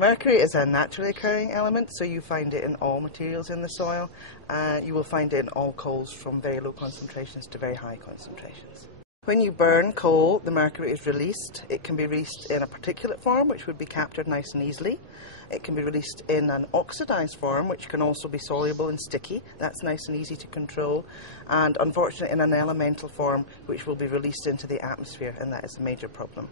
Mercury is a naturally occurring element, so you find it in all materials in the soil. You will find it in all coals from very low concentrations to very high concentrations. When you burn coal, the mercury is released. It can be released in a particulate form, which would be captured nice and easily. It can be released in an oxidized form, which can also be soluble and sticky. That's nice and easy to control. And unfortunately, in an elemental form, which will be released into the atmosphere, and that is a major problem.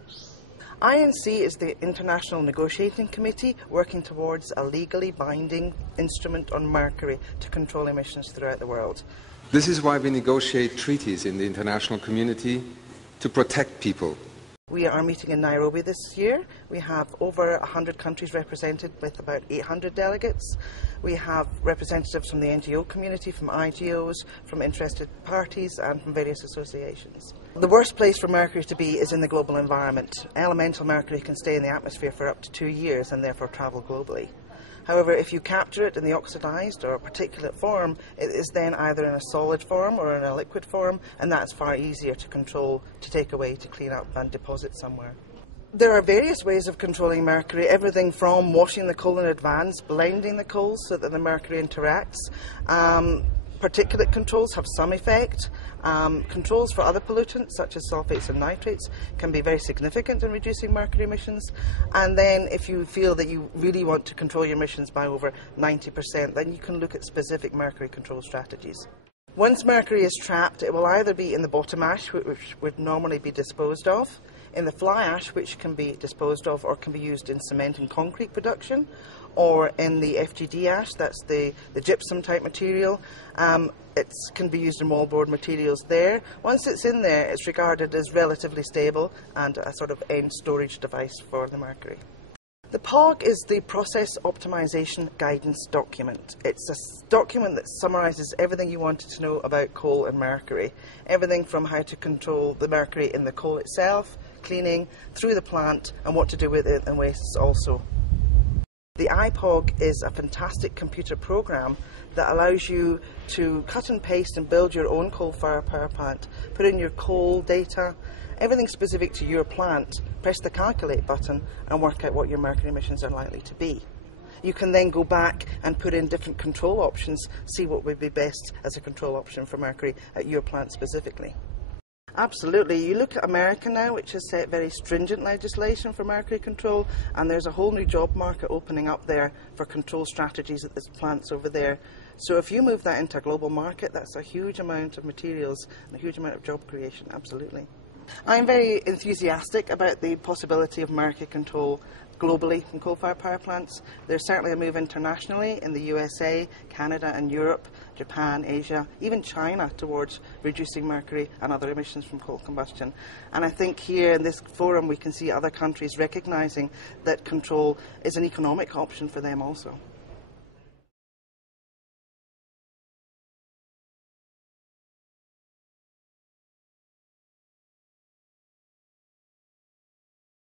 INC is the International Negotiating Committee working towards a legally binding instrument on mercury to control emissions throughout the world. This is why we negotiate treaties in the international community to protect people. We are meeting in Nairobi this year. We have over 100 countries represented with about 800 delegates. We have representatives from the NGO community, from IGOs, from interested parties and from various associations. The worst place for mercury to be is in the global environment. Elemental mercury can stay in the atmosphere for up to 2 years and therefore travel globally. However, if you capture it in the oxidized or particulate form, it is then either in a solid form or in a liquid form, and that's far easier to control, to take away, to clean up and deposit somewhere. There are various ways of controlling mercury, everything from washing the coal in advance, blending the coals so that the mercury interacts. Particulate controls have some effect. Controls for other pollutants such as sulfates and nitrates can be very significant in reducing mercury emissions. And then if you feel that you really want to control your emissions by over 90%, then you can look at specific mercury control strategies. Once mercury is trapped, it will either be in the bottom ash, which would normally be disposed of, in the fly ash, which can be disposed of or can be used in cement and concrete production, or in the FGD ash, that's the gypsum type material. It can be used in wallboard materials there. Once it's in there, it's regarded as relatively stable and a sort of end storage device for the mercury. The POG is the Process Optimization Guidance Document. It's a document that summarises everything you wanted to know about coal and mercury. Everything from how to control the mercury in the coal itself, cleaning, through the plant, and what to do with it and wastes also. The iPOG is a fantastic computer program that allows you to cut and paste and build your own coal-fired power plant, put in your coal data, everything specific to your plant, press the calculate button and work out what your mercury emissions are likely to be. You can then go back and put in different control options, see what would be best as a control option for mercury at your plant specifically. Absolutely. You look at America now, which has set very stringent legislation for mercury control, and there's a whole new job market opening up there for control strategies at the plants over there. So if you move that into a global market, that's a huge amount of materials and a huge amount of job creation, absolutely. I'm very enthusiastic about the possibility of mercury control globally from coal-fired power plants. There's certainly a move internationally in the USA, Canada and Europe, Japan, Asia, even China towards reducing mercury and other emissions from coal combustion. And I think here in this forum we can see other countries recognising that control is an economic option for them also.